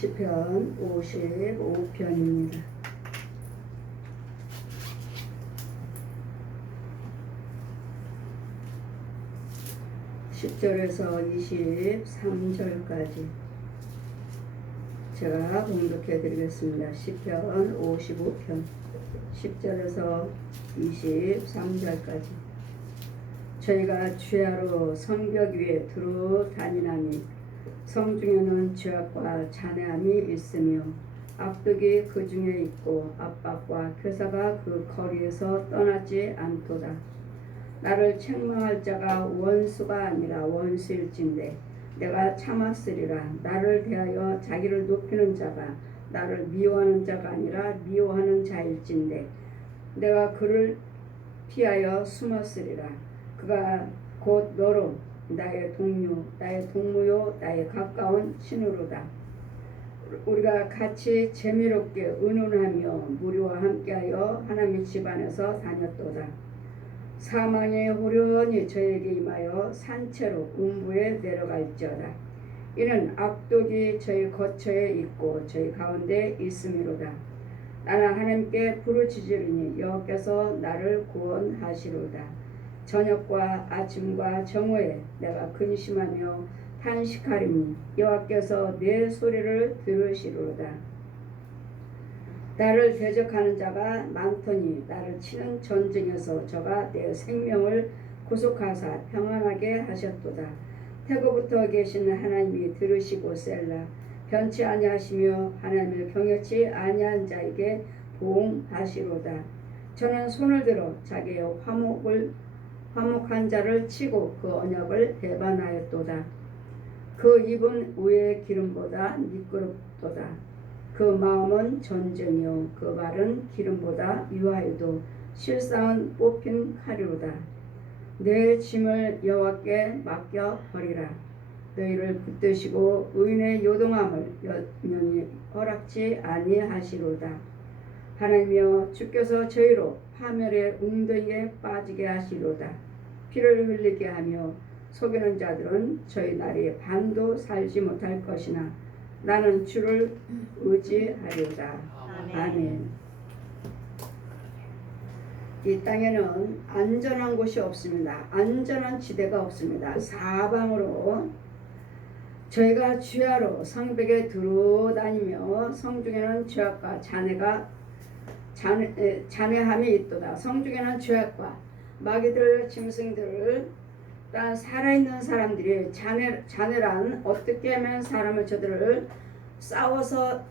시편 55편입니다. 10절에서 23절까지 제가 봉독해 드리겠습니다. 시편 55편 10절에서 23절까지. 저희가 주야로 성벽 위에 두루 다니나니 성중에는 죄악과 잔해함이 있으며 압독이 그 중에 있고 압박과 교사가 그 거리에서 떠나지 않도다. 나를 책망할 자가 원수가 아니라 원수일진데 내가 참았으리라. 나를 대하여 자기를 높이는 자가 나를 미워하는 자가 아니라 미워하는 자일진데 내가 그를 피하여 숨었으리라. 그가 곧 너로 나의 동료, 나의 동무요, 나의 가까운 친구로다. 우리가 같이 재미롭게 의논하며 무리와 함께하여 하나님의 집안에서 다녔도다. 사망이 호련히 저에게 임하여 산채로 음부에 내려갈지어다. 이는 압독이 저희 거처에 있고 저희 가운데 있음이로다. 나는 하나님께 부르짖으리니 여호와께서 나를 구원하시로다. 저녁과 아침과 정오에 내가 근심하며 탄식하리니 여호와께서 내 소리를 들으시로다. 나를 대적하는 자가 많더니 나를 치는 전쟁에서 저가 내 생명을 구속하사 평안하게 하셨도다. 태고부터 계신 하나님이 들으시고 셀라. 변치 아니하시며 하나님을 경외치 아니한 자에게 보응하시로다. 저는 손을 들어 자기의 화목한 자를 치고 그 언약을 배반하였도다. 그 입은 우의 기름보다 미끄럽도다. 그 마음은 전쟁이요 그 말은 기름보다 유하여도 실상은 뽑힌 칼이로다. 내 짐을 여호와께 맡겨 버리라. 너희를 붙드시고 의인의 요동함을 영원히 허락지 아니하시로다. 하나님이여 주께서 저희로 파멸의 웅덩이에 빠지게 하시로다. 피를 흘리게 하며 속이는 자들은 저희 날이 반도 살지 못할 것이나 나는 주를 의지하리로다. 아멘. 이 땅에는 안전한 곳이 없습니다. 안전한 지대가 없습니다. 사방으로 저희가 주야로 성벽에 들어다니며 성중에는 죄악과 잔해함이 있도다. 성중에는 죄악과 마귀들 짐승들 또 살아있는 사람들이 잔해란 어떻게 하면 사람을 저들을 싸워서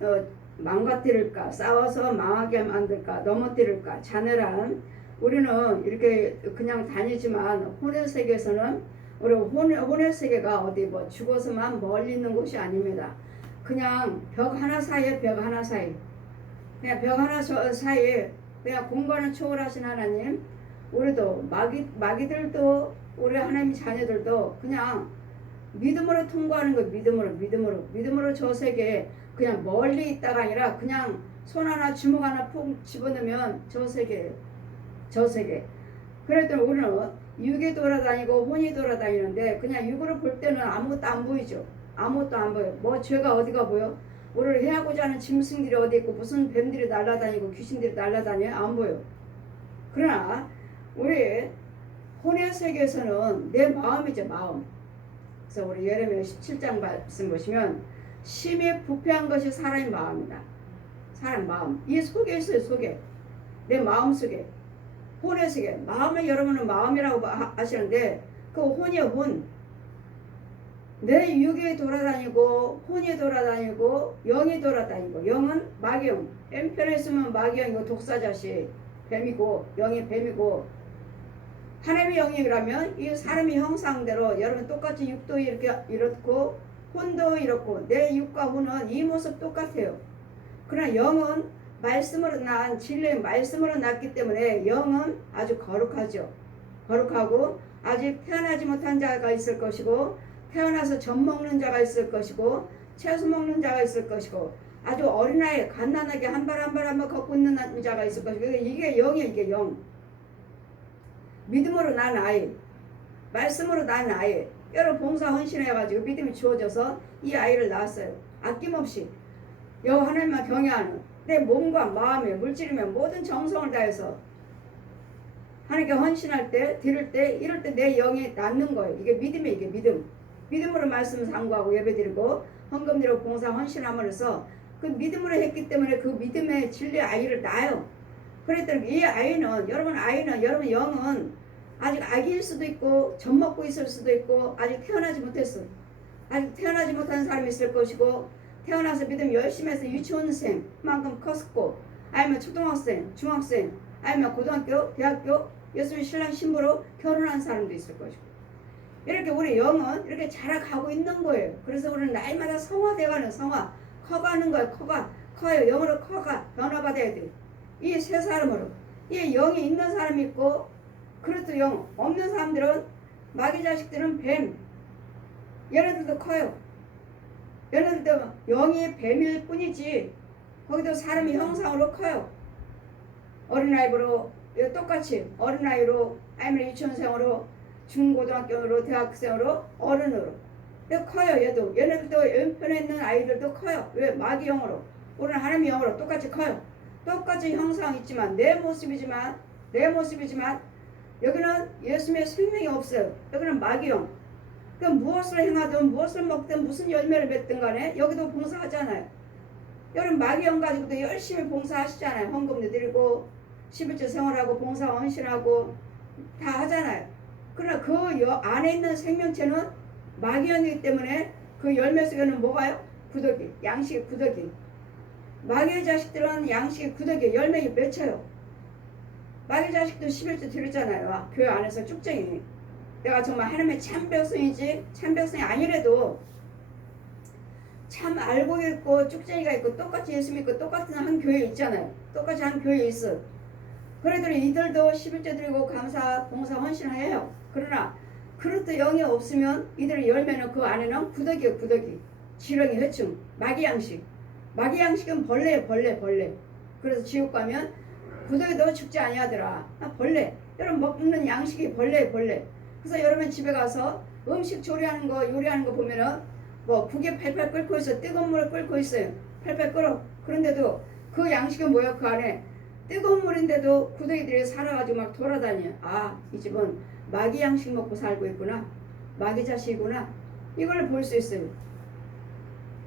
망가뜨릴까, 싸워서 망하게 만들까, 넘어뜨릴까. 잔해란 우리는 이렇게 그냥 다니지만 혼의 세계에서는 우리 혼의 세계가 어디 뭐 죽어서만 멀리 있는 곳이 아닙니다. 그냥 벽 하나 사이에 벽 하나 사이, 그냥 벽 하나 사이에 그냥 공간을 초월하신 하나님. 우리도 마귀들도 우리 하나님의 자녀들도 그냥 믿음으로 통과하는 거. 믿음으로 저 세계에 그냥 멀리 있다가 아니라 그냥 손 하나 주먹 하나 푹 집어넣으면 저 세계. 그랬더니 우리는 육이 돌아다니고 혼이 돌아다니는데 그냥 육으로 볼 때는 아무것도 안 보이죠. 아무것도 안 보여. 뭐 죄가 어디가 보여? 우리를 해하고자 하는 짐승들이 어디 있고 무슨 뱀들이 날아다니고 귀신들이 날아다녀요? 안 보여. 그러나 우리 혼의 세계에서는 내 마음이죠. 마음. 그래서 우리 예레미야 17장 말씀 보시면 심히 부패한 것이 사람의 마음이다. 사람 마음. 이 속에 있어요. 속에. 내 마음 속에. 혼의 세계. 마음을 여러분은 마음이라고 하시는데 그 혼이요 혼. 내 육이 돌아다니고 혼이 돌아다니고 영이 돌아다니고. 영은 마귀영. N편에 있으면 마귀영이고 독사자식 뱀이고 영이 뱀이고. 하나님의 영이라면 이 사람의 형상대로 여러분 똑같이 육도 이렇고 혼도 이렇고 내 육과 혼은 이 모습 똑같아요. 그러나 영은 말씀으로 난 진리의 말씀으로 났기 때문에 영은 아주 거룩하죠. 거룩하고 아직 태어나지 못한 자가 있을 것이고 태어나서 젖 먹는 자가 있을 것이고 채소 먹는 자가 있을 것이고 아주 어린아이 갓난하게 한 발 한 발 걷고 있는 자가 있을 것이고 이게 영이에요. 이게 영. 믿음으로 난 아이, 말씀으로 난 아이, 여러 봉사 헌신해가지고 믿음이 주어져서 이 아이를 낳았어요. 아낌없이 여호와 하나님만 경외하는 내 몸과 마음에 물질이며 모든 정성을 다해서 하나님께 헌신할 때, 드릴 때, 이럴 때 내 영이 낫는 거예요. 이게 믿음이에요. 이게 믿음. 믿음으로 말씀 상고하고 예배드리고 헌금 드리고 봉사 헌신함으로써 그 믿음으로 했기 때문에 그 믿음의 진리의 아이를 낳아요. 그랬더니 이 아이는 여러분 영은 아직 아기일 수도 있고 젖 먹고 있을 수도 있고 아직 태어나지 못했어. 아직 태어나지 못한 사람이 있을 것이고 태어나서 믿음 열심히 해서 유치원생만큼 컸고 아니면 초등학생, 중학생 아니면 고등학교, 대학교 예수님 신랑 신부로 결혼한 사람도 있을 것이고 이렇게 우리 영은 이렇게 자라가고 있는 거예요. 그래서 우리는 나이마다 성화되어가는 성화 커가는 거예요. 커요. 영으로 커가 변화받아야 돼. 이 세 사람으로 이 영이 있는 사람이 있고 그래도 영 없는 사람들은 마귀 자식들은 뱀 얘네들도 커요. 얘네들도 영이 뱀일 뿐이지 거기도 사람의 형상으로 커요. 어린아이로 똑같이 어린아이로 아니면 유치원생으로 중고등학교로 대학생으로 어른으로 커요. 얘네들도 왼편에 있는 아이들도 커요. 왜? 마귀 영으로 우리는 하나님의 영으로 똑같이 커요. 똑같이 형상 있지만 내 모습이지만 여기는 예수님의 생명이 없어요. 여기는 마귀 영. 그럼 무엇을 행하든 무엇을 먹든 무슨 열매를 맺든 간에 여기도 봉사하잖아요. 여러분 마귀 영 가지고도 열심히 봉사하시잖아요. 헌금도 드리고 11조 생활하고 봉사 헌신하고 다 하잖아요. 그러나 그 안에 있는 생명체는 마귀 영이기 때문에 그 열매 속에는 뭐가요? 구더기, 양식의 구더기. 마귀의 자식들은 양식의 구더기, 열매에 맺혀요. 마귀 자식도 11조 드렸잖아요. 교회 안에서 쭉쟁이. 내가 정말 하나님의 참 백성이지 참 백성이 아니래도 참 알고 있고 쭉쟁이가 있고 똑같이 예수 믿고 똑같은 한 교회 있잖아요. 똑같이 한 교회 있어. 그래도 이들도 11조 드리고 감사 봉사 헌신해요. 그러나 그릇도 영이 없으면 이들의 열매는 그 안에는 구더기예요. 구더기 지렁이 회충 마귀 양식. 마귀 양식은 벌레예요. 벌레. 그래서 지옥 가면 구더기도 죽지 아니하더라. 벌레. 여러분 먹는 양식이 벌레예요. 벌레. 그래서 여러분 집에 가서 음식 요리하는 거 보면은 뭐 국에 팔팔 끓고 있어. 뜨거운 물을 끓고 있어요. 팔팔 끓어. 그런데도 그 양식은 뭐야? 그 안에 뜨거운 물인데도 구더기들이 살아가지고 막 돌아다녀. 이 집은 마귀 양식 먹고 살고 있구나. 마귀 자식이구나. 이걸 볼 수 있어요.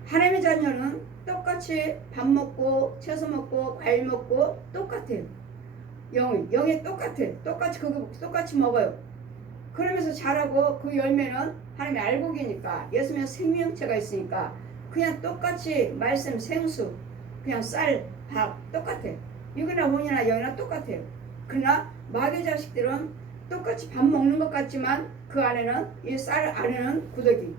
하나님의 자녀는 똑같이 밥 먹고 채소 먹고 과일 먹고 똑같아요. 영이 똑같아. 똑같이 먹어요. 그러면서 자라고 그 열매는 하나님이 알곡이니까 예수님의 생명체가 있으니까 그냥 똑같이 말씀 생수 그냥 쌀 밥 똑같아. 육이나 혼이나 영이나 똑같아요. 그러나 마귀 자식들은 똑같이 밥 먹는 것 같지만 그 안에는 이 쌀 안에는 구더기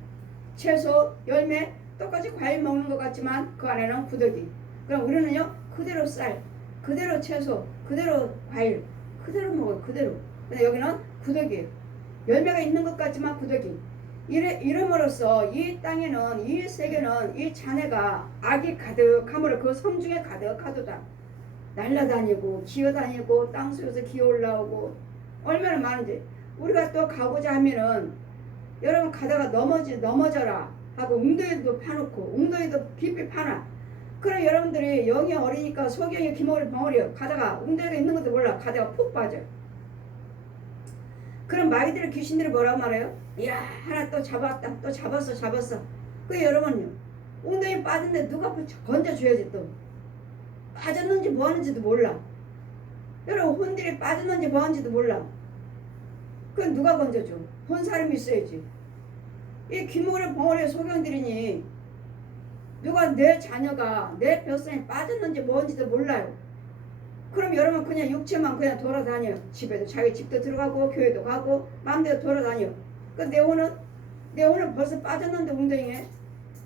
채소 열매 똑같이 과일 먹는 것 같지만 그 안에는 구더기. 그럼 우리는요 그대로 쌀 그대로 채소 그대로 과일 그대로 먹어요. 그대로. 근데 여기는 구더기예요. 열매가 있는 것 같지만 구더기. 이름으로써 이 땅에는 이 세계는 이 자네가 악이 가득함으로 그 성중에 가득하도다. 날아다니고 기어다니고 땅속에서 기어 올라오고 얼마나 많은지. 우리가 또 가고자 하면은 여러분 가다가 넘어져라 하고 웅덩이도 파놓고 웅덩이도 깊이 파놔. 그럼 여러분들이 영이 어리니까 소경이 기머리 벙어리요. 가다가 웅덩이가 있는 것도 몰라. 가다가 푹 빠져요. 그럼 마귀들의 귀신들이 뭐라고 말해요? 이야 하나 또 잡았다. 또 잡았어. 그 여러분요 웅덩이 빠진데 누가 건져줘야지. 또 빠졌는지 뭐하는지도 몰라. 여러분 혼들이 빠졌는지 뭐하는지도 몰라. 그건 누가 건져줘? 본 사람이 있어야지. 이 귀머리 벙어리 소경들이니 누가 내 자녀가 내 뱃속에 빠졌는지 뭔지도 몰라요. 그럼 여러분 그냥 육체만 그냥 돌아다녀요. 집에도 자기 집도 들어가고 교회도 가고 마음대로 돌아다녀요. 그 내 혼은 벌써 빠졌는데 웅덩이에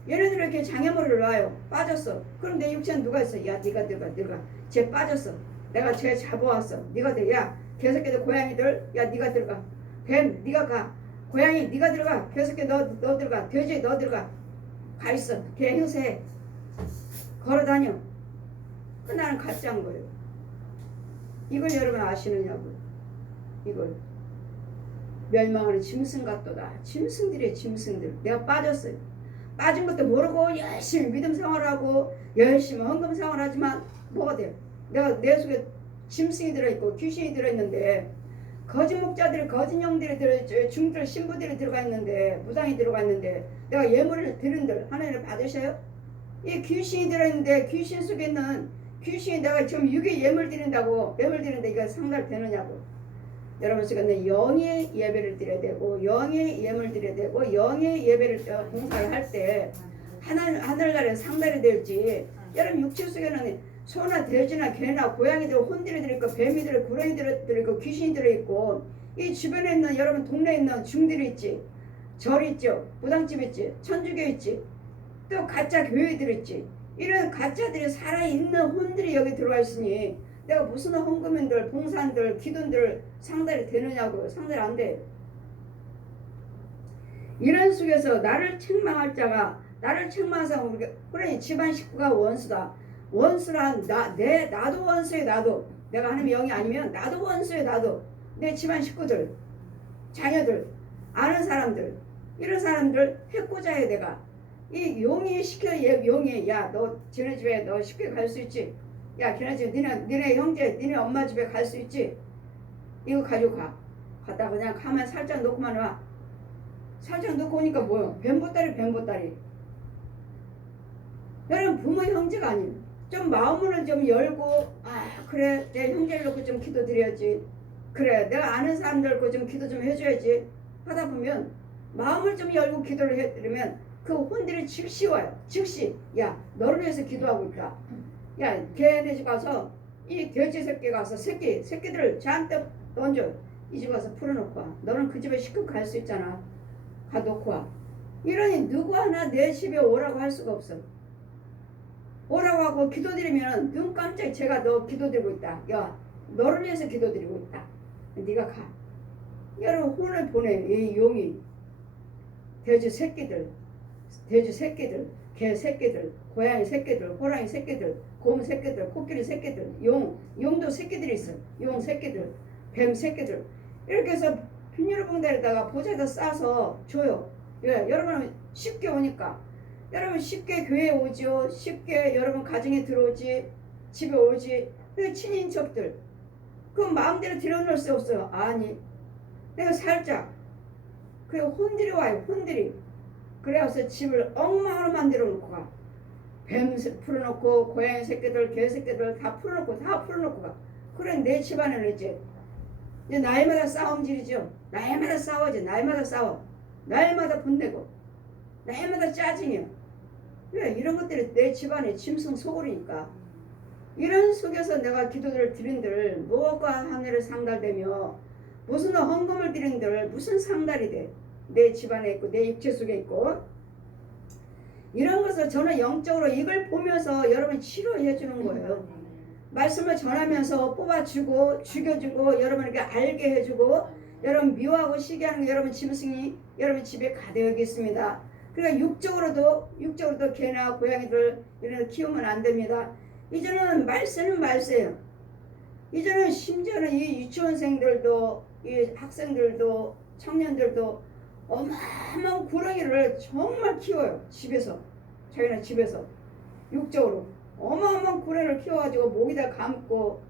얘네들 이렇게 장애물을 놔요. 빠졌어. 그럼 내 육체는 누가 있어? 야 네가 들어가. 쟤 빠졌어. 내가 쟤 잡아왔어. 네가 들어가. 야 개새끼들 고양이들 야 네가 들어가. 뱀 네가 가. 고양이 네가 들어가. 개새끼 너 들어가. 돼지 너 들어가. 가 있어. 개 행세해. 걸어다녀. 그 나는 가짜인 거예요. 이걸 여러분 아시느냐고요. 이걸 멸망하는 짐승 같도다. 짐승들이에요. 짐승들. 내가 빠졌어요. 빠진 것도 모르고 열심히 믿음 생활하고 열심히 헌금 생활하지만 뭐가 돼요? 내가 내 속에 짐승이 들어있고 귀신이 들어있는데 거짓 목자들이 거짓 영들이 중들 신부들이 들어가 있는데 무당이 들어가 있는데 내가 예물을 드린들 하나님을 받으셔요? 이 귀신이 들어있는데 귀신 속에 있는 귀신이 내가 지금 6일 예물 드린다고 예물 드리는데 이거 상달되느냐고. 여러분 지금 영의 예배를 드려야 되고 영의 예물 드려야 되고 영의 예배를 봉사를 할 때 하늘나라에 상달이 될지 여러분 육체 속에는 소나 돼지나 개나 고양이들 혼들이 들어있고 뱀이들 구렁이들 들어있고 귀신이 들어있고 이 주변에 있는 여러분 동네에 있는 중들이 있지 절 있죠 무당집 있지 천주교 있지 또 가짜 교회들 있지 이런 가짜들이 살아있는 혼들이 여기 들어와 있으니 내가 무슨 헌금인들 봉산들 기도인들 상달이 되느냐고요. 상달이 안 돼. 이런 속에서 나를 책망할 자가 나를 책망해서 그러니 집안 식구가 원수다. 원수란 나도 원수예요. 나도 내가 하나님의 영이 아니면 나도 원수예요. 나도 내 집안 식구들 자녀들 아는 사람들 이런 사람들 해코자 해 내가 이 용이 시켜 용이 야 너 쟤네 집에 너 쉽게 갈 수 있지 야 걔네 집에 니네 형제 니네 엄마 집에 갈 수 있지 이거 가지고 갔다 그냥 가만 살짝 놓고만 와 살짝 놓고 오니까 뭐요 뱀보따리 여러분 부모 형제가 아니에요 좀 마음을 좀 열고 아 그래 내 형제를 놓고 좀 기도 드려야지 그래 내가 아는 사람들 거 좀 기도 좀 해줘야지 하다 보면 마음을 좀 열고 기도를 해드리면 그 혼들이 즉시 와요. 즉시 야 너를 위해서 기도하고 있다. 야 걔네 집 가서 이 돼지 새끼 가서 새끼들을 잔뜩 던져 이 집 가서 풀어놓고 와. 너는 그 집에 식구 갈 수 있잖아. 가 놓고 와. 이러니 누구 하나 내 집에 오라고 할 수가 없어. 오라고 하고 기도드리면 눈 깜짝 제가 너 기도드리고 있다. 야 너를 위해서 기도드리고 있다. 네가 가. 여러분 혼을 보내 이 용이 돼지 새끼들 개 새끼들 고양이 새끼들 호랑이 새끼들 곰 새끼들 코끼리 새끼들 용도 새끼들이 있어 용 새끼들 뱀 새끼들 이렇게 해서 비닐봉다리에다가 보자에다 싸서 줘요. 왜? 여러분은 쉽게 오니까 여러분 쉽게 교회에 오죠. 쉽게 여러분 가정에 들어오지 집에 오지 그 친인척들 그 마음대로 들여놓을 수 없어요. 아니 내가 살짝 그 혼들이 와요. 혼들이 그래서 집을 엉망으로 만들어 놓고 가. 뱀 풀어놓고 고양이 새끼들 개 새끼들 다 풀어놓고 가. 그래 내 집안에는 이제 날마다 싸움질이죠. 날마다 싸워지. 날마다 싸워. 날마다 분내고 날마다 짜증이야. 왜? 이런 것들이 내 집안의 짐승 소굴이니까. 이런 속에서 내가 기도를 드린들 무엇과 하늘을 상달되며 무슨 헌금을 드린들 무슨 상달이 돼. 내 집안에 있고 내 육체 속에 있고 이런 것을 저는 영적으로 이걸 보면서 여러분 치료해 주는 거예요. 말씀을 전하면서 뽑아주고 죽여주고 여러분에게 알게 해주고 여러분 미워하고 시기하는 여러분 짐승이 여러분 집에 가득 있습니다. 그러니까 육적으로도 개나 고양이들 이런 거 키우면 안 됩니다. 이제는 말세는 말세예요. 이제는 심지어는 이 유치원생들도 이 학생들도 청년들도 어마어마한 구렁이를 정말 키워요. 집에서 자기네 집에서 육적으로 어마어마한 구렁이를 키워가지고 목에다 감고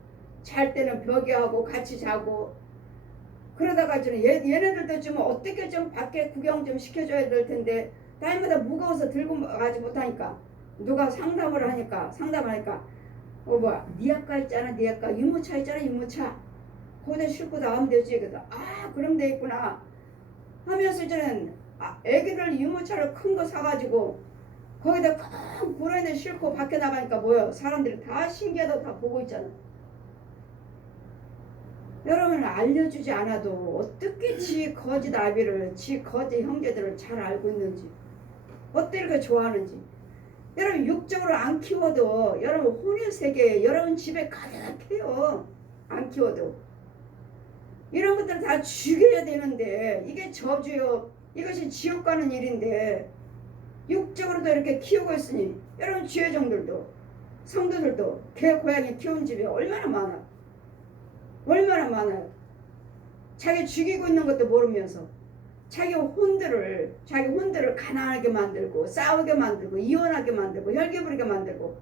잘 때는 벽에 하고 같이 자고 그러다가 저는 얘네들도 좀 어떻게 좀 밖에 구경 좀 시켜줘야 될 텐데 딸마다 무거워서 들고 가지 못하니까 누가 상담을 하니까 뭐야 니 아까 있잖아 니 아까 유모차 있잖아 유모차 거기다 싣고 나가면 되지 그래서 아 그럼 되겠구나 하면서 이제는 애기들 유모차를 큰 거 사가지고 거기다 큰 구렁이들 싣고 밖에 나가니까 뭐요 사람들이 다 신기하다고 다 보고 있잖아. 여러분은 알려주지 않아도 어떻게 지 거짓 아비를 지 거짓 형제들을 잘 알고 있는지 어떻게 이렇게 좋아하는지 여러분 육적으로 안 키워도 여러분 혼의 세계에 여러분 집에 가득해요. 안 키워도 이런 것들 다 죽여야 되는데 이게 저주요. 이것이 지옥 가는 일인데 육적으로도 이렇게 키우고 있으니 여러분 지회종들도 성도들도 개 고양이 키운 집이 얼마나 많아요. 자기 죽이고 있는 것도 모르면서 자기 혼들을 가난하게 만들고 싸우게 만들고 이혼하게 만들고 혈기 부리게 만들고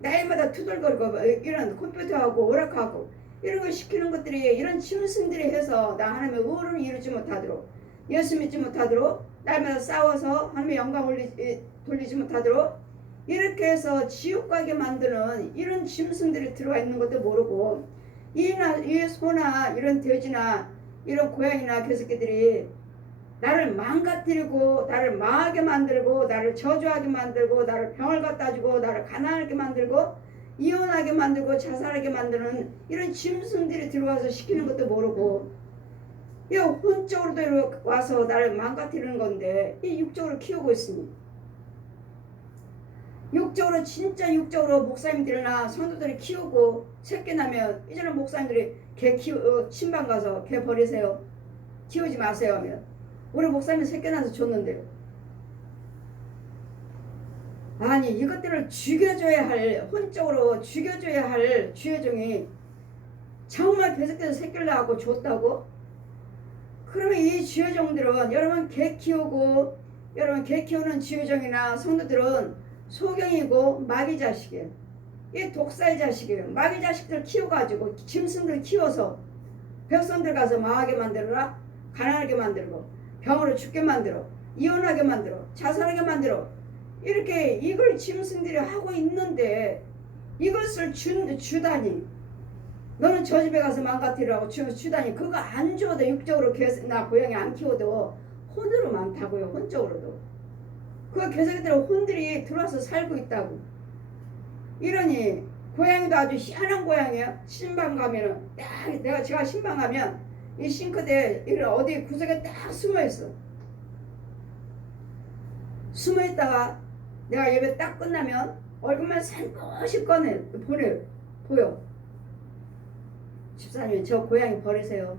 날마다 투덜거리고 이런 컴퓨터하고 오락하고 이런 걸 시키는 것들이 이런 짐승들이 해서 나 하나님의 의를 이루지 못하도록 예수 믿지 못하도록 날마다 싸워서 하나님의 영광 돌리지 못하도록 이렇게 해서 지옥 가게 만드는 이런 짐승들이 들어와 있는 것도 모르고 이 소나 이런 돼지나 이런 고양이나 개새끼들이 나를 망가뜨리고 나를 망하게 만들고 나를 저주하게 만들고 나를 병을 갖다 주고 나를 가난하게 만들고 이혼하게 만들고 자살하게 만드는 이런 짐승들이 들어와서 시키는 것도 모르고 이 혼적으로 와서 나를 망가뜨리는 건데 이 육적으로 키우고 있으니 육적으로 진짜 육적으로 목사님들이나 성도들이 키우고 새끼 나면 이제는 목사님들이 신방 가서 개 버리세요 키우지 마세요 하면 우리 목사님 새끼 나서 줬는데요. 아니 이것들을 죽여줘야 할 혼적으로 죽여줘야 할 주여종이 정말 계속해서 새끼를 낳고 줬다고? 그러면 이 주여종들은 여러분 개 키우는 주여종이나 성도들은 소경이고 마귀 자식이에요. 이 독사의 자식이에요. 마귀 자식들 키워가지고 짐승들 키워서 백성들 가서 망하게 만들어라 가난하게 만들고 병으로 죽게 만들어 이혼하게 만들어 자살하게 만들어 이렇게 이걸 짐승들이 하고 있는데 이것을 주다니 너는 저 집에 가서 망가뜨리라고 주다니 그거 안 줘도 육적으로 개나 고양이 안 키워도 혼으로 많다고요. 혼적으로도 그 개새끼들 혼들이 들어와서 살고 있다고. 이러니 고양이도 아주 희한한 고양이에요. 신방 가면은 딱 제가 신방 가면 이 싱크대 어디 구석에 딱 숨어있어. 숨어있다가 내가 예배 딱 끝나면 얼굴만 살포시 보여. 집사님 저 고양이 버리세요.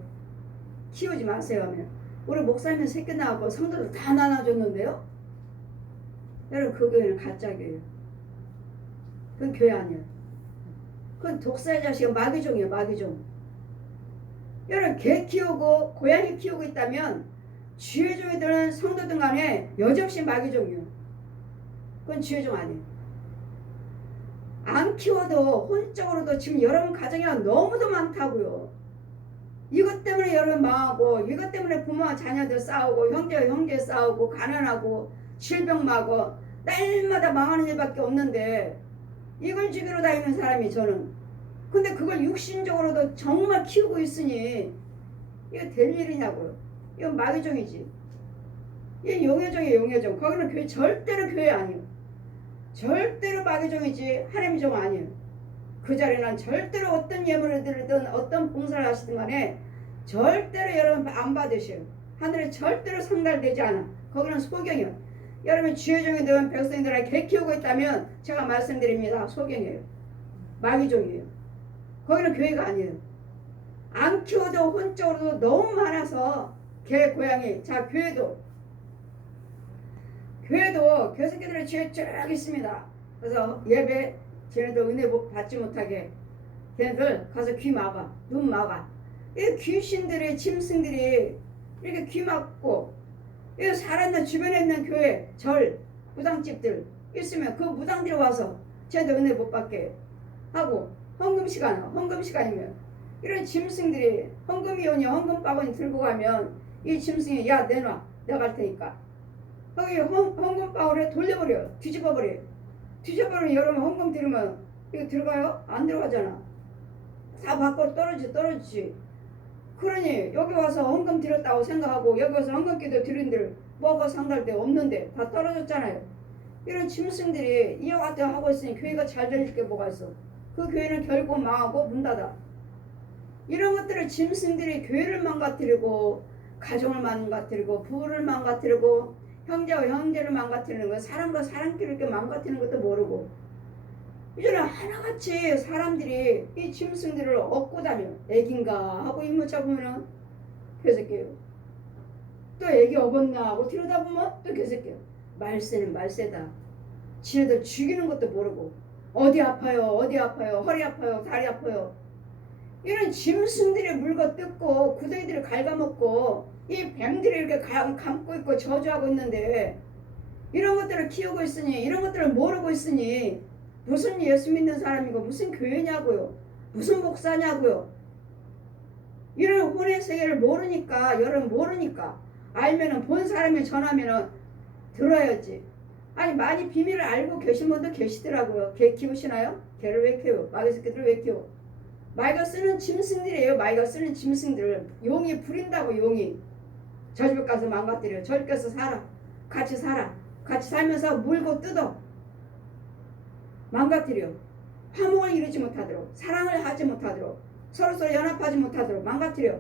키우지 마세요 하면 우리 목사님 새끼 낳고 성도들 다 나눠줬는데요. 여러분 그 교회는 가짜교회예요. 그건 교회 아니에요. 그건 독사의 자식은 마귀종이에요. 마귀종. 여러분 개 키우고 고양이 키우고 있다면 주의 종이 되는 성도들 간에 여지없이 마귀종이에요. 그건 주의 종 아니에요. 안 키워도 혼적으로도 지금 여러분 가정이 너무도 많다고요. 이것 때문에 여러분 망하고 이것 때문에 부모와 자녀들 싸우고 형제와 형제 싸우고 가난하고 질병 마고 날마다 망하는 일밖에 없는데 이걸 죽이러 다니는 사람이 저는. 근데 그걸 육신적으로도 정말 키우고 있으니 이거 될 일이냐고요. 이건 마귀종이지. 이건 용여종이에요. 용여종. 거기는 교회 절대로 교회 아니에요. 절대로 마귀종이지 하나님의 종 아니에요. 그 자리는 절대로 어떤 예물을 드리든 어떤 봉사를 하시든 간에 절대로 여러분 안 받으셔요. 하늘에 절대로 상달되지 않아. 거기는 소경이에요. 여러분 주의 종이 되면 백성들에게 개 키우고 있다면 제가 말씀드립니다. 소경이에요. 마귀종이에요. 거기는 교회가 아니에요. 안 키워도 혼적으로도 너무 많아서 개 고양이. 자 교회도 개새끼들의 죄 쫙 있습니다. 그래서 예배 쟤네들 은혜 받지 못하게 걔네들 가서 귀 막아 눈 막아. 이 귀신들의 짐승들이 이렇게 귀 막고 이 사람들 주변에 있는 교회 절 무당집들 있으면 그 무당들이 와서 쟤네들 은혜 못 받게 하고 헌금 시간이면 이런 짐승들이 헌금이오니 헌금 바구니 들고 가면 이 짐승이 야 내놔 내가 갈 테니까 거기 헌금 바구니에 돌려버려 뒤집어버려. 뒤집어버리면 여러분 헌금 들으면 이거 들어가요? 안 들어가잖아. 다 밖으로 떨어지지. 그러니 여기 와서 헌금 드렸다고 생각하고 여기 와서 헌금기도 드린 들 뭐가 상달돼 없는데 다 떨어졌잖아요. 이런 짐승들이 이와 같이 하고 있으니 교회가 잘 될 게 뭐가 있어. 그 교회는 결국 망하고 문 닫아. 이런 것들을 짐승들이 교회를 망가뜨리고 가정을 망가뜨리고 부부를 망가뜨리고 형제와 형제를 망가뜨리는 거 사람과 사람끼리 이렇게 망가뜨리는 것도 모르고 이제는 하나같이 사람들이 이 짐승들을 업고 다녀. 애긴가 하고 입못 잡으면은 개새끼예요. 또 애기 업었나 하고 들여다보면 또 개새끼예요. 말세는 말세다. 지네들 죽이는 것도 모르고 어디 아파요 허리 아파요 다리 아파요. 이런 짐승들이 물고 뜯고 구덩이들을 갉아먹고 이 뱀들이 이렇게 감고 있고 저주하고 있는데 이런 것들을 키우고 있으니 이런 것들을 모르고 있으니 무슨 예수 믿는 사람이고 무슨 교회냐고요. 무슨 목사냐고요. 이런 혼의 세계를 모르니까 여러분 모르니까 알면은 본 사람이 전하면은 들어야지. 아니 많이 비밀을 알고 계신 분도 계시더라고요. 개 키우시나요? 개를 왜 키워? 마귀 새끼들을 왜 키워? 마귀가 쓰는 짐승들이에요. 마귀가 쓰는 짐승들. 용이 부린다고 용이. 저 집 가서 망가뜨려. 저 집 가서 살아. 같이 살아. 같이 살면서 물고 뜯어. 망가뜨려. 화목을 이루지 못하도록. 사랑을 하지 못하도록. 서로서로 연합하지 못하도록 망가뜨려.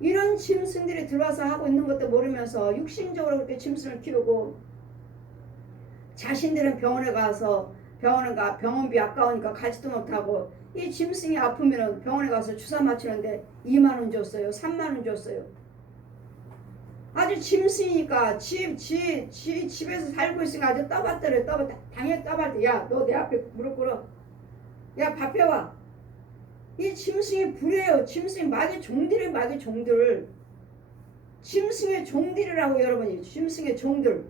이런 짐승들이 들어와서 하고 있는 것도 모르면서 육신적으로 그렇게 짐승을 키우고 자신들은 병원에 가서 병원비 아까우니까 가지도 못하고 이 짐승이 아프면 병원에 가서 주사 맞추는데 2만원 줬어요. 3만원 줬어요. 아주 짐승이니까 집에서 살고 있으니까 아주 떠받들어. 당연히 떠받들. 야, 너 내 앞에 무릎 꿇어. 야, 밥 해와. 이 짐승이 불해요. 짐승이 마귀 종들이 마귀 종들. 짐승의 종들이라고 여러분이. 짐승의 종들.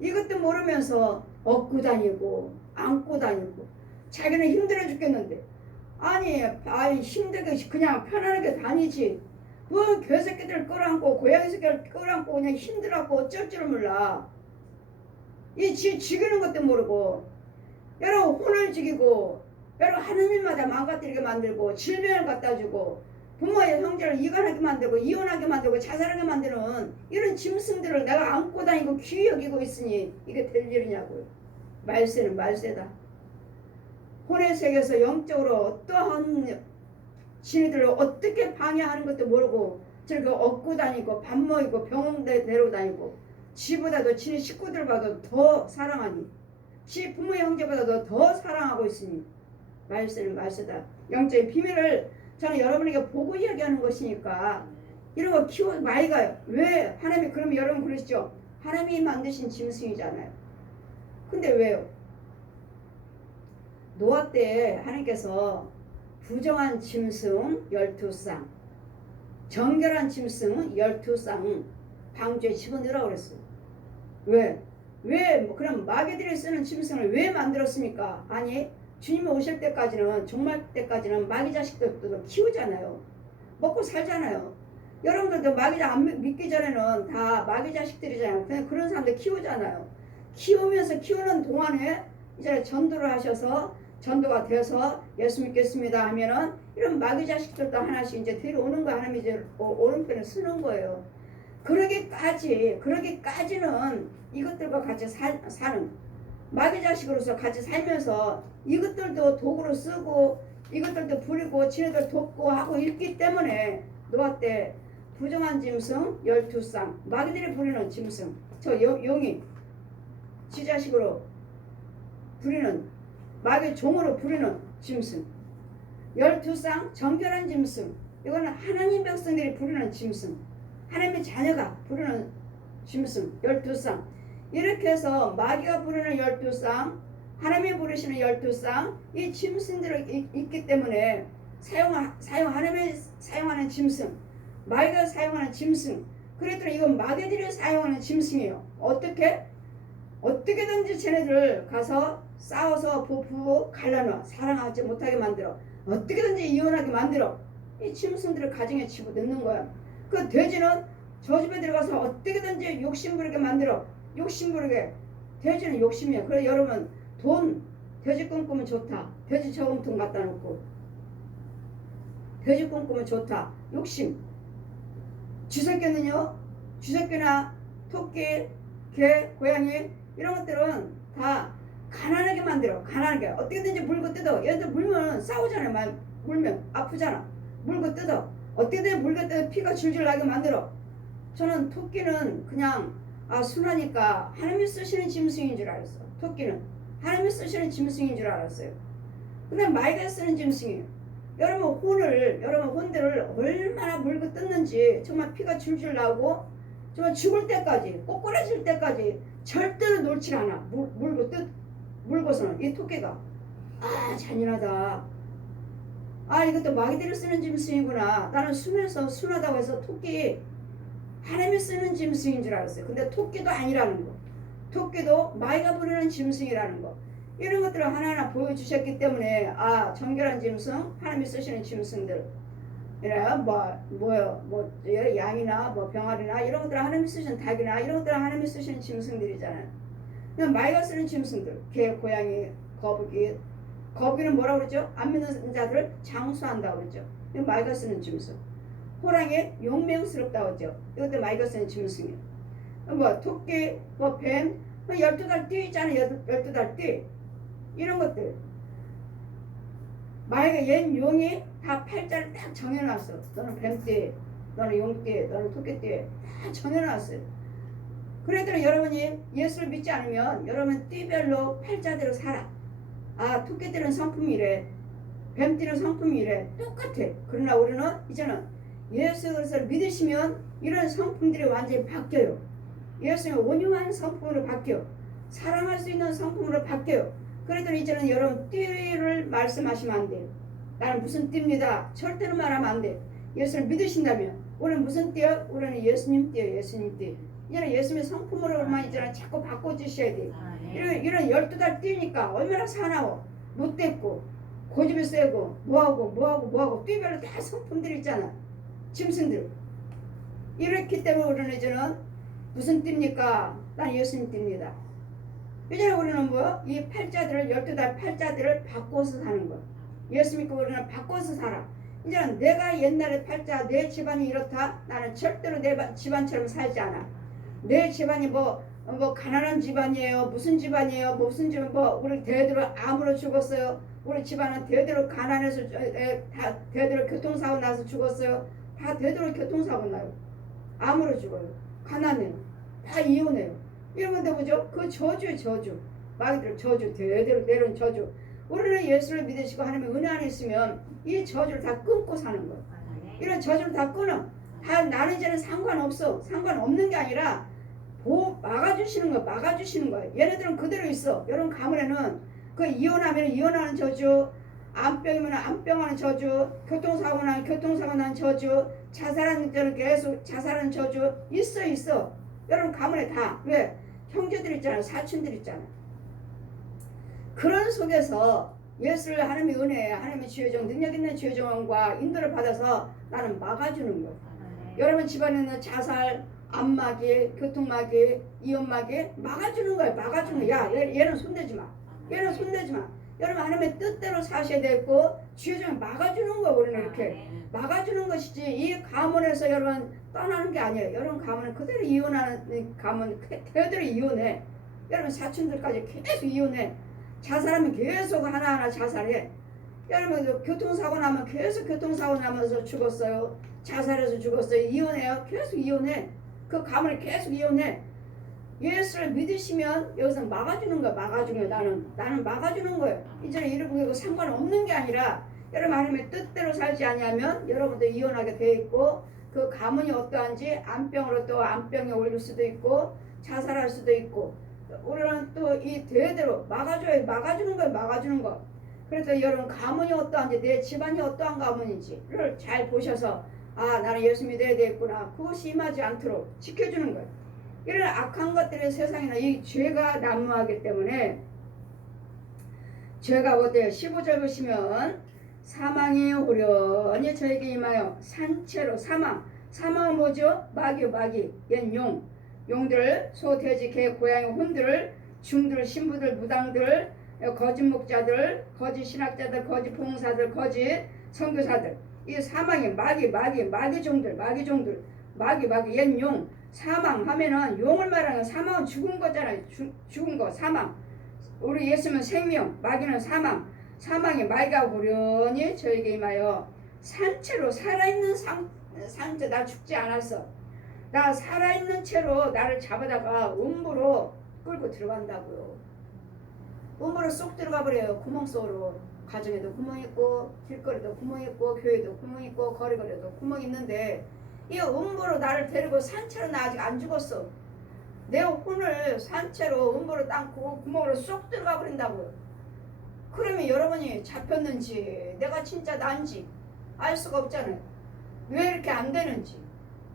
이것도 모르면서 업고 다니고 안고 다니고 자기는 힘들어 죽겠는데 아니 힘들게 그냥 편안하게 다니지 뭐 개새끼들 끌어안고 고양이 새끼들 끌어안고 그냥 힘들어갖고 어쩔 줄 몰라. 이 죽이는 것도 모르고 여러분 혼을 죽이고 여러분 하는 일마다 망가뜨리게 만들고 질병을 갖다 주고 부모의 형제를 이간하게 만들고 이혼하게 만들고 자살하게 만드는 이런 짐승들을 내가 안고 다니고 귀히 여기고 있으니 이게 될 일이냐고요. 말세는 말세다. 혼의 세계에서 영적으로 어떠한 지네들을 어떻게 방해하는 것도 모르고 저렇게 업고 다니고 밥 먹이고 병원에 데리고 다니고 지보다도 지 식구들보다도 더 사랑하니 지 부모의 형제보다도 더 사랑하고 있으니 말세는 말세다. 영적인 비밀을 저는 여러분에게 보고 이야기하는 것이니까 이런 거 키워 마이가요. 왜 하나님이 그러면 여러분 그러시죠. 하나님이 만드신 짐승이잖아요. 근데 왜요? 노아 때 하나님께서 부정한 짐승 12쌍 정결한 짐승 12쌍 방주에 집어넣으라고 그랬어요. 왜? 그럼 마귀들이 쓰는 짐승을 왜 만들었습니까? 아니 주님 오실 때까지는 종말 때까지는 마귀 자식들도 키우잖아요. 먹고 살잖아요. 여러분들도 마귀 안 믿기 전에는 다 마귀 자식들이잖아요. 그냥 그런 사람들 키우잖아요. 키우면서 키우는 동안에 이제 전도를 하셔서 전도가 돼서 예수 믿겠습니다 하면은 이런 마귀 자식들도 하나씩 이제 데려오는 거 하나님 이제 오른편에 쓰는 거예요. 그러기까지는 이것들과 같이 사는 마귀 자식으로서 같이 살면서 이것들도 도구로 쓰고 이것들도 부리고 지네들 돕고 하고 있기 때문에 노아 때 부정한 짐승 12쌍 마귀들이 부리는 짐승 저 용이 지 자식으로 부리는 마귀 종으로 부리는 짐승 12쌍 정결한 짐승 이거는 하나님 백성들이 부리는 짐승 하나님의 자녀가 부르는 짐승 12쌍 이렇게 해서 마귀가 부르는 12쌍 하나님이 부르시는 12쌍 이 짐승들이 있기 때문에 하나님이 사용하는 짐승 마귀가 사용하는 짐승 그랬더니 이건 마귀들이 사용하는 짐승이에요. 어떻게든지 쟤네들 가서 싸워서 부부 갈라놔 사랑하지 못하게 만들어 어떻게든지 이혼하게 만들어 이 짐승들을 가정에 집어넣는 거야. 그 돼지는 저 집에 들어가서 어떻게든지 욕심부리게 만들어 욕심부리게 돼지는 욕심이야. 그래 여러분 돈 돼지 꿈꾸면 좋다. 돼지 저금통 갖다 놓고 돼지 꿈꾸면 좋다. 욕심 쥐새끼는요 쥐새끼나 토끼 개 고양이 이런 것들은 다 가난하게 만들어. 가난하게 어떻게든지 물고 뜯어. 얘들 물면 싸우잖아요. 물면 아프잖아. 물고 뜯어. 어떻게든 물고 뜯어 피가 줄줄 나게 만들어. 저는 토끼는 그냥 순하니까 하나님이 쓰시는 짐승인 줄 알았어. 토끼는 하나님이 쓰시는 짐승인 줄 알았어요. 근데 마귀가 쓰는 짐승이에요. 여러분 혼들을 얼마나 물고 뜯는지 정말 피가 줄줄 나고 정말 죽을 때까지 꼬꾸라질 때까지 절대로 놓지 않아. 물고서는 이 토끼가 잔인하다. 이것도 마귀들이 쓰는 짐승이구나. 나는 순하다고 해서 토끼 하나님이 쓰는 짐승인 줄 알았어요. 근데 토끼도 아니라는 거. 토끼도 마귀가 부르는 짐승이라는 거. 이런 것들을 하나하나 보여주셨기 때문에 아 정결한 짐승, 하나님이 쓰시는 짐승들 이래요. 뭐 양이나 뭐 병아리나 이런 것들 하나님이 쓰시는 닭이나 이런 것들 하나님이 쓰시는 짐승들이잖아요. 그냥 마귀가 쓰는 짐승들, 개, 고양이, 거북이. 거북이는 뭐라고 그러죠? 안 믿는 자들을 장수한다고 그러죠. 이건 마귀가 쓰는 짐승. 호랑이 용맹스럽다고 그러죠. 이것도 마귀가 쓰는 짐승이에요. 뭐 토끼, 뭐 뱀, 12달 띠 있잖아요. 12달 띠. 이런 것들. 마귀가 옛 용이 다 팔자를 딱 정해놨어. 너는 뱀띠, 너는 용띠, 너는 토끼띠 다 정해놨어요. 그랬더니 여러분이 예수를 믿지 않으면 여러분 띠별로 팔자대로 살아. 아 토끼띠는 성품이래, 뱀띠는 성품이래. 똑같아. 그러나 우리는 이제는 예수 그리스도를 믿으시면 이런 성품들이 완전히 바뀌어요. 예수는 온유한 성품으로 바뀌어. 사랑할 수 있는 성품으로 바뀌어요. 그랬더니 이제는 여러분 띠를 말씀하시면 안 돼요. 나는 무슨 띠입니다. 절대로 말하면 안 돼. 예수를 믿으신다면 우리는 무슨 띠요? 우리는 예수님 띠요. 예수님 띠. 이제는 예수님의 성품으로만 이제는 자꾸 바꿔주셔야 돼요. 이런 12달 띠니까 얼마나 사나워. 못됐고 고집이 세고 뭐하고 띠별로 다 성품들 있잖아. 짐승들. 이렇기 때문에 우리는 이제는 무슨 띠입니까? 난 예수님 띠입니다. 이제는 우리는 뭐? 이 팔자들을 12달 팔자들을 바꿔서 사는 거야. 예수 믿고 우리는 바꿔서 살아. 이제는 내가 옛날에 팔자 내 집안이 이렇다. 나는 절대로 내 집안처럼 살지 않아. 내 집안이 뭐 가난한 집안이에요. 무슨 집안이에요. 무슨 집안 우리 대대로 암으로 죽었어요. 우리 집안은 대대로 가난해서 다 대대로 교통사고 나서 죽었어요. 다 대대로 교통사고 나요. 암으로 죽어요. 가난해요. 다 이혼해요. 이런 건데 뭐죠? 그 저주의 저주. 마귀들 저주 대대로 내려온 저주. 우리는 예수를 믿으시고 하나님의 은혜 안에 있으면 이 저주를 다 끊고 사는 거예요. 이런 저주를 다 끊어. 다 나는 이제는 상관없어. 상관없는 게 아니라 막아주시는 거야. 막아주시는 거야. 얘네들은 그대로 있어. 여러분 가문에는 그 이혼하면 이혼하는 저주, 암병이면 암병하는 저주, 교통사고 나면 교통사고 나는 저주, 자살하는 데는 계속 자살하는 저주 있어. 여러분 가문에 다. 왜? 형제들 있잖아. 사촌들 있잖아. 그런 속에서 예수를 하나님의 은혜, 하나님의 지혜정, 능력 있는 지혜정과 인도를 받아서 나는 막아주는 거야. 여러분 집안에는 자살, 암마귀, 교통마귀, 이혼마귀 막아주는 거야. 막아주는 거야. 야, 얘는 손대지 마. 얘는 손대지 마. 여러분 하나님의 뜻대로 사셔야 되고 지혜정을 막아주는 거야. 우리는 이렇게 막아주는 것이지 이 가문에서 여러분 떠나는 게 아니에요. 여러분 가문은 그대로 이혼하는 가문 그대로 이혼해. 여러분 사촌들까지 계속 이혼해. 자살하면 계속 하나하나 자살해. 여러분 교통사고 나면 계속 교통사고 나면서 죽었어요. 자살해서 죽었어요. 이혼해요. 계속 이혼해. 그 가문을 계속 이혼해. 예수를 믿으시면 여기서 막아주는 거야. 막아주는 거야. 나는 막아주는 거예요. 이제는 이런 거 상관없는 게 아니라 여러분 하나님의 뜻대로 살지 아니하면 여러분도 이혼하게 돼 있고 그 가문이 어떠한지 암병으로 또 암병에 올릴 수도 있고 자살할 수도 있고 우리는 또 이 대대로 막아주는 거예요. 막아주는 거. 그래서 여러분 가문이 어떠한지 내 집안이 어떠한 가문인지를 잘 보셔서 아 나는 예수 믿어야 되겠구나. 그것이 임하지 않도록 지켜주는 거예요. 이런 악한 것들의 세상에는 이 죄가 난무하기 때문에 죄가 어때요? 15절 보시면 사망이 호련히 저에게 임하여 산채로 사망은 뭐죠? 마귀 옛 용들 소 돼지 개 고양이 혼들 중들 신부들 무당들 거짓 목자들 거짓 신학자들 거짓 봉사들 거짓 선교사들 이 사망이 마귀 종들 옛 용 사망 하면은 용을 말하는 사망은 죽은 거잖아요. 죽은 거 사망. 우리 예수는 생명, 마귀는 사망이 마귀가 호련히 저에게 임하여 산채로 살아있는 상태 나 죽지 않았어. 나 살아있는 채로 나를 잡아다가 음부로 끌고 들어간다고요. 음부로 쏙 들어가 버려요. 구멍 속으로. 가정에도 구멍 있고 길거리도 구멍 있고 교회도 구멍 있고 거리거리도 구멍 있는데 이 음부로 나를 데리고 산채로 나 아직 안 죽었어. 내 혼을 산채로 음부로 땅고 구멍으로 쏙 들어가 버린다고요. 그러면 여러분이 잡혔는지 내가 진짜 난지 알 수가 없잖아요. 왜 이렇게 안 되는지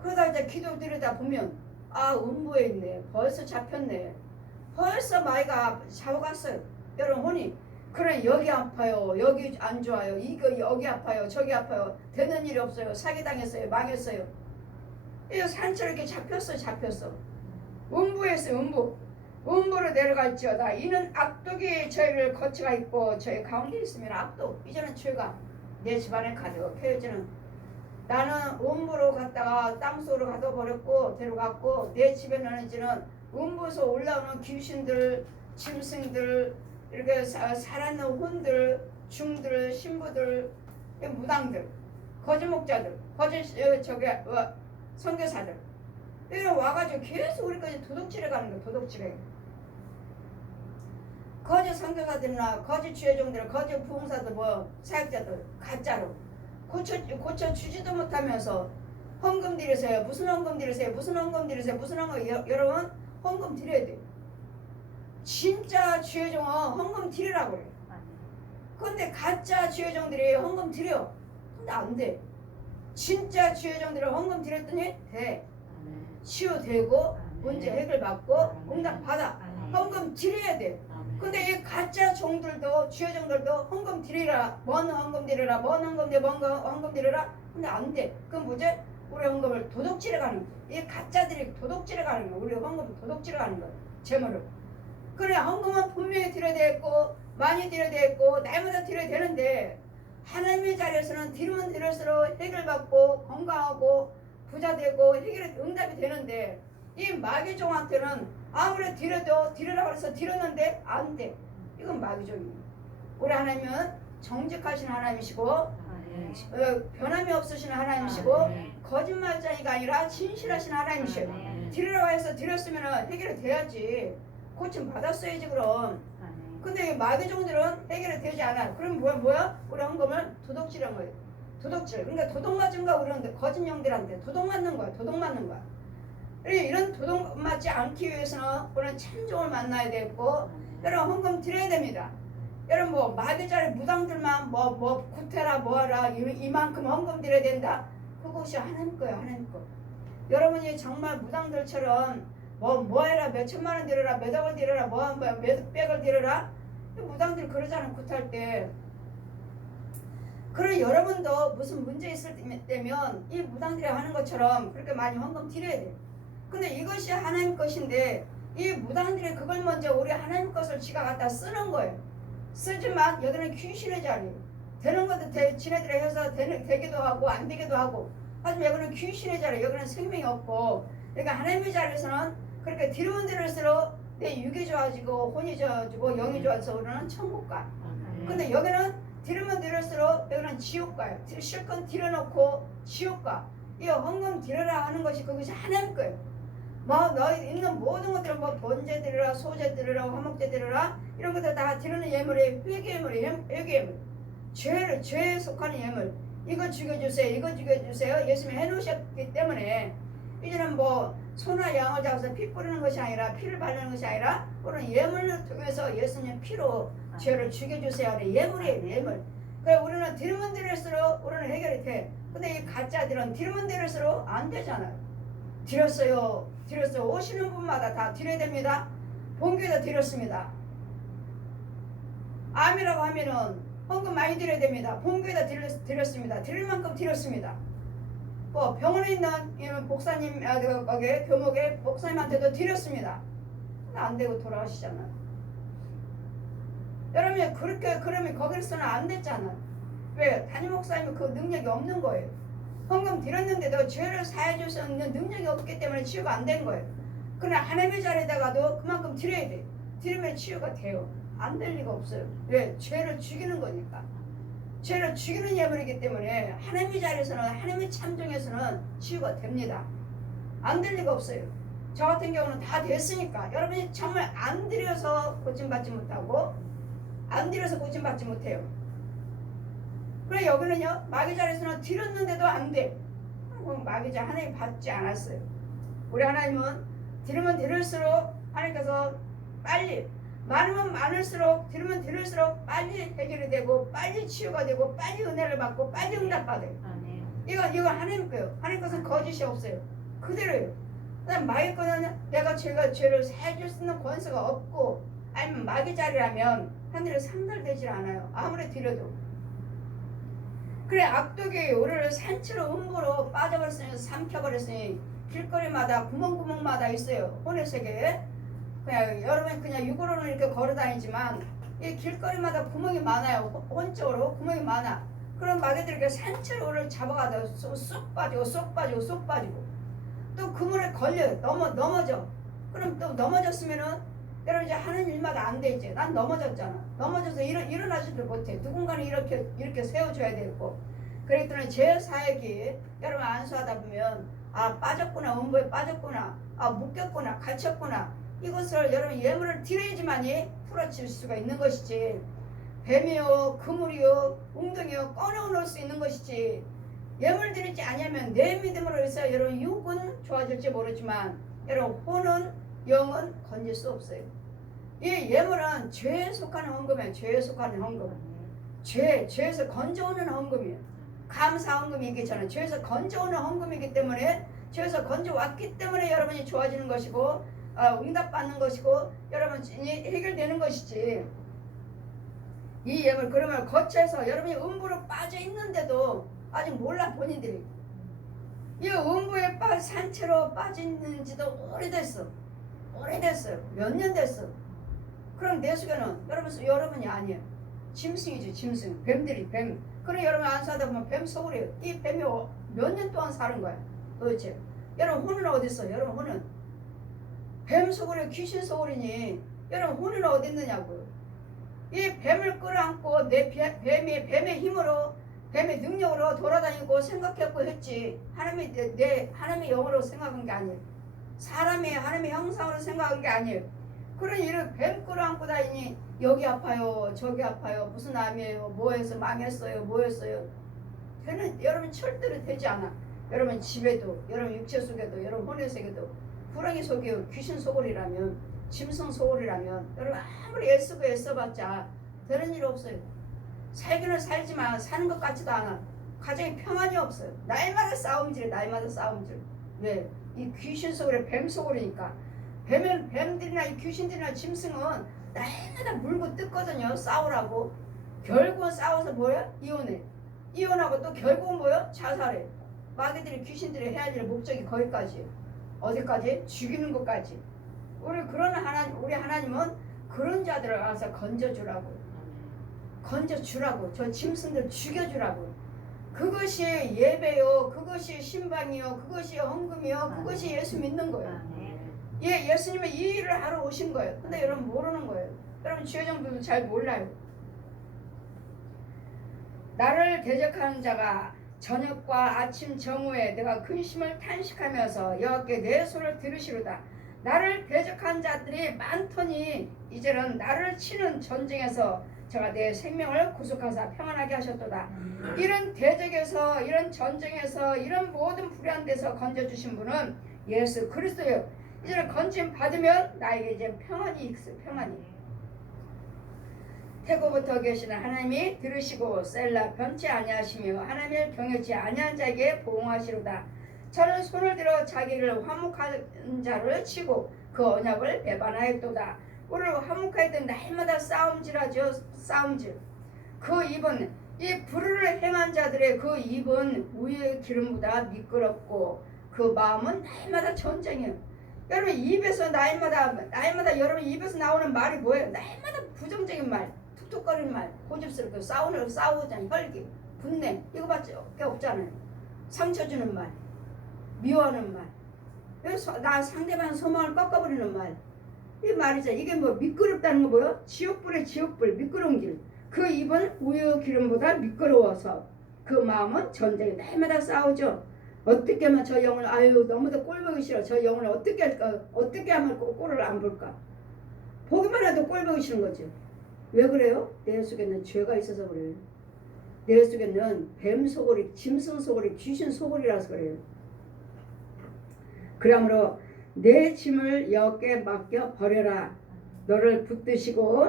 그러다 이제 기도 드리다 보면 아 음부에 있네. 벌써 잡혔네. 벌써 마이가 잡아갔어요. 여러분 혼이 그래 여기 아파요. 여기 안 좋아요. 이거 여기 아파요. 저기 아파요. 되는 일이 없어요. 사기당했어요. 망했어요. 이거 산처럼 이렇게 잡혔어. 음부에서 음부로 내려갈지어다. 이는 악독이 저희를 거치가 있고 저희 가운데 있으면 악독. 이제는 죄가 내 집안에 가득 해지는 나는 음부로 갔다가 땅속으로 가둬버렸고 데려갔고 내 집에는 이제는 음부에서 올라오는 귀신들, 짐승들, 이렇게 살아있는 혼들, 중들, 신부들, 무당들, 거짓 목자들, 거짓 선교사들 이런 와가지고 계속 우리까지 도둑질해 가는 거야. 도둑질해. 거짓 선교사들이나 거짓 주여종들, 거짓 부흥사들, 사역자들 가짜로 고쳐 주지도 못하면서 헌금 드리세요. 무슨 헌금 드리세요? 무슨 헌금 드리세요? 무슨 헌금 여러분 헌금 드려야 돼. 진짜 주여종은 헌금 드리라고 그래. 근데 가짜 주여종들이 헌금 드려. 근데 안 돼. 진짜 주여종들은 헌금 드렸더니 돼. 치유되고 문제 해결받고 응답 받아. 헌금 드려야 돼. 근데 이 가짜 종들도 주여종들도 헌금 드리라. 뭔 헌금 드리라. 뭔 헌금 드리라. 뭔 헌금 드리라. 근데 안 돼. 그럼 뭐지? 우리 헌금을 도둑질해 가는 거야. 이 가짜들이 도둑질해 가는 거야. 우리 헌금을 도둑질해 가는 거야. 재물을. 그래 헌금은 분명히 드려야 되겠고 많이 드려야 되겠고 날마다 드려야 되는데 하나님의 자리에서는 드리면 드릴수록 해결받고 건강하고 부자 되고 응답이 되는데 이 마귀종한테는 아무리 드려도 드리라고 해서 드렸는데 안 돼. 이건 마귀종이에요. 우리 하나님은 정직하신 하나님이시고 변함이 없으신 하나님이시고 거짓말쟁이가 아니라 진실하신 하나님이시에요. 드리라고 해서 드렸으면 해결이 돼야지. 고침 받았어야지 그럼. 근데 마귀종들은 해결이 되지 않아요. 그럼 뭐야? 우리 헌금을 도둑질한 거예요. 도둑질. 그러니까 도둑 맞은 거야. 우리는 거짓령들한테 도둑 맞는 거야. 도둑 맞는 거야. 이런 도둑 맞지 않기 위해서는 우리는 참종을 만나야 되고 여러분 헌금 드려야 됩니다. 여러분 마귀자리 무당들만 구태라 뭐하라 이만큼 헌금 드려야 된다. 그것이 하나님 거예요. 하나님 거. 여러분이 정말 무당들처럼 뭐해라 몇 천만 원 드려라 몇 억을 드려라 몇 백을 드려라 무당들이 그러잖아. 굿할 때. 그래 여러분도 무슨 문제 있을 때면 이 무당들이 하는 것처럼 그렇게 많이 헌금 드려야 돼. 근데 이것이 하나님 것인데 이 무당들이 그걸 먼저 우리 하나님 것을 지가 갖다 쓰는 거예요. 쓰지만 여기는 귀신의 자리예요. 되는 것도 지네들이 해서 되기도 하고 안 되기도 하고 하지만 여기는 귀신의 자리. 여기는 생명이 없고 그러니까 하나님의 자리에서는 그렇게 드리면 드릴수록 내 육이 좋아지고 혼이 좋아지고 영이 좋아져서 우리는 천국 가. 근데 여기는 드리면 드릴수록 여기는 지옥 가요. 실컷 드려놓고 지옥 가. 이 헌금 드려라 하는 것이 그것이 하나님 거예요. 너희 있는 모든 것들은 번제 드려라 소제 드려라 화목제 드려라 이런 것들 다 드리는 예물이 회개 예물 죄에 속하는 예물. 이거 죽여주세요. 이거 죽여주세요. 예수님이 해놓으셨기 때문에 이제는 소나 양을 잡아서 피 뿌리는 것이 아니라 피를 바르는 것이 아니라 우리는 예물을 통해서 예수님 피로 죄를 죽여주세요 하는 예물이에요. 예물. 그래 우리는 드리면 드릴수록 우리는 해결이 돼. 근데 이 가짜들은 드리면 드릴수록 안 되잖아요. 드렸어요. 오시는 분마다 다 드려야 됩니다. 본교에도 드렸습니다. 암이라고 하면은 헌금 많이 드려야 됩니다. 본교에다 드렸습니다. 드릴 만큼 드렸습니다. 병원에 있는 목사님, 거기 교목에 목사님한테도 드렸습니다. 안 되고 돌아가시잖아요. 여러분이 그렇게 그러면 거기서는 안 됐잖아요. 왜? 담임 목사님은 그 능력이 없는 거예요. 헌금 드렸는데도 죄를 사해줄 수 있는 능력이 없기 때문에 치유가 안 된 거예요. 그러나 하나님의 자리에다가도 그만큼 드려야 돼. 드리면 치유가 돼요. 안 될 리가 없어요. 왜? 죄를 죽이는 거니까. 죄를 죽이는 예물이기 때문에 하나님의 자리에서는 하나님의 참정에서는 치유가 됩니다. 안 될 리가 없어요. 저 같은 경우는 다 됐으니까 여러분이 정말 안 드려서 고침받지 못하고 안 드려서 고침받지 못해요. 그래 여기는요 마귀 자리에서는 드렸는데도 안 돼. 마귀 자리 하나님 받지 않았어요. 우리 하나님은 드리면 드릴수록 하나님께서 빨리 많으면 많을수록 드리면 드릴수록 빨리 해결이 되고 빨리 치유가 되고 빨리 은혜를 받고 빨리 응답받아요. 이거 하나님 거예요. 하나님 것은 거짓이 없어요. 그대로예요. 그다음 마귀 거는 내가 죄를 사해줄 수 있는 권세가 없고 아니면 마귀 자리라면 하늘에 상달되질 않아요. 아무리 드려도. 그래 악독이 우리를 산채로 음부로 빠져버렸으니 삼켜버렸으니 길거리마다 구멍구멍마다 있어요. 혼의 세계에. 그냥 여러분 그냥 육으로는 이렇게 걸어다니지만 이 길거리마다 구멍이 많아요. 혼적으로 구멍이 많아. 그런 마귀들이 이렇게 산채로 우리를 잡아가다 쏙 빠지고 쏙 빠지고 쏙 빠지고 또 그물에 걸려요. 넘어져. 그럼 또 넘어졌으면은 여러분 이제 하는 일마다 안 돼 있지. 난 넘어졌잖아. 넘어져서 일어나지도 못해. 누군가는 이렇게 세워줘야 되고. 그랬더니 제 사역이 여러분 안수하다 보면 아 빠졌구나, 음부에 빠졌구나, 아 묶였구나, 갇혔구나. 이것을 여러분 예물을 드려야지만이 풀어질 수가 있는 것이지. 뱀이요, 그물이요, 웅덩이요 꺼내놓을 수 있는 것이지. 예물 드리지 아니하면 내 믿음으로 해서 여러분 육은 좋아질지 모르지만 여러분 혼은 영은 건질 수 없어요. 이 예물은 죄에 속하는 헌금이에요. 죄에 속하는 헌금. 죄에서 건져오는 헌금이에요. 감사 헌금이 있잖아요. 죄에서 건져오는 헌금이기 때문에 죄에서 건져왔기 때문에 여러분이 좋아지는 것이고 응답받는 것이고 여러분이 해결되는 것이지. 이 예물 그러면 거쳐서 여러분이 음부로 빠져 있는데도 아직 몰라 본인들이. 이 음부에 산채로 빠졌는지도 오래됐어요. 몇 년 됐어. 그럼 내 속에는 여러분이 아니에요. 짐승이죠. 짐승. 뱀들이 뱀. 그래 여러분 안수하다 보면 뱀 소굴이에요. 이 뱀이 몇 년 동안 사는 거야. 도대체. 여러분 혼은 어디 있어? 여러분 혼은. 뱀 소굴이 귀신 소굴이니 여러분 혼은 어디 있느냐고요. 이 뱀을 끌어안고 내 뱀의 힘으로 뱀의 능력으로 돌아다니고 생각했고 했지. 하나님의 영으로 생각한 게 아니에요. 사람이 하나님의 형상으로 생각한 게 아니에요. 그러니 이런 뱀 끌어안고 다니니 여기 아파요 저기 아파요 무슨 암이에요 뭐해서 망했어요 뭐했어요. 걔는 여러분 절대로 되지 않아. 여러분 집에도 여러분 육체 속에도 여러분 혼의 세계도 구렁이 속이요 귀신 소굴이라면 짐승 소굴이라면 여러분 아무리 애써봤자 되는 일 없어요. 살기는 살지만 사는 것 같지도 않아. 가정에 평안이 없어요. 날마다 싸움질. 왜? 이 귀신 소굴에 뱀 소굴이니까. 뱀들이나 이 귀신들이나 짐승은 날마다 물고 뜯거든요. 싸우라고. 결국은 싸워서 뭐야? 이혼하고 또 결국은 뭐야? 자살해. 마귀들이 귀신들이 해야 될 목적이 거기까지. 어디까지? 죽이는 것까지. 우리 하나님은 그런 자들을 와서 건져주라고. 저 짐승들 죽여주라고. 그것이 예배요, 그것이 신방이요, 그것이 헌금이요, 그것이 예수 믿는 거예요. 예수님은 이 일을 하러 오신 거예요. 근데 여러분 모르는 거예요. 여러분 주여정도도 잘 몰라요. 나를 대적하는 자가 저녁과 아침 정오에 내가 근심을 탄식하면서 여호와께 내 소를 들으시로다. 나를 대적한 자들이 많더니 이제는 나를 치는 전쟁에서 제가 내 생명을 구속하사 평안하게 하셨도다. 이런 대적에서 이런 전쟁에서 이런 모든 불의한 데서 건져주신 분은 예수 그리스도예요. 이제는 건짐 받으면 나에게 이제 평안이 있어요. 평안이. 태고부터 계시는 하나님이 들으시고 셀라 변치 아니하시며 하나님을 경외치 아니한 자에게 보응하시로다. 저는 손을 들어 자기를 화목한 자를 치고 그 언약을 배반하였도다. 우리를 화목하였던 날마다 싸움질하죠. 싸움질. 그 입은 이 불의를 행한 자들의 그 입은 우유의 기름보다 미끄럽고 그 마음은 날마다 전쟁이에요. 여러분 입에서 날마다 여러분 입에서 나오는 말이 뭐예요? 날마다 부정적인 말, 툭툭거리는 말, 고집스럽게 싸우잖아요. 혈기, 분냄 이거밖에 없잖아요. 상처 주는 말, 미워하는 말, 나 상대방 소망을 꺾어버리는 말. 이 말이죠. 이게 뭐 미끄럽다는 거 뭐예요? 지옥불에 지옥불, 미끄러운 길. 그 입은 우유 기름보다 미끄러워서 그 마음은 전쟁에 날마다 싸우죠. 어떻게 하면 저 영을 너무도 꼴 보기 싫어. 저 영을 어떻게 할까? 어떻게 하면 꼴을 안 볼까? 보기만 해도 꼴 보기 싫은 거죠. 왜 그래요? 내 속에는 죄가 있어서 그래요. 내 속에는 뱀 소굴이, 짐승 소굴이, 귀신 소굴이라서 그래요. 그러므로 내 짐을 여호와께 맡겨 버려라. 너를 붙드시고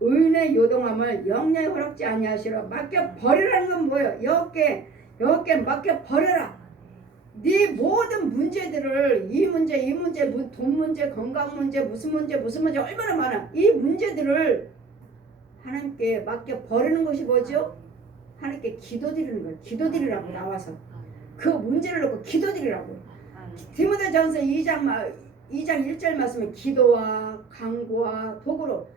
의인의 요동함을 영영히 허락지 아니하시라. 맡겨 버리라는 건 뭐예요? 여호와께 여기에 맡겨 버려라. 네 모든 문제들을 이 문제 돈 문제 건강 문제 무슨 문제 얼마나 많아. 이 문제들을 하나님께 맡겨 버리는 것이 뭐죠? 하나님께 기도드리는 거예요. 기도드리라고 나와서 그 문제를 놓고 기도드리라고. 디모데전서 2장 1절 말씀에 기도와 간구와 도구로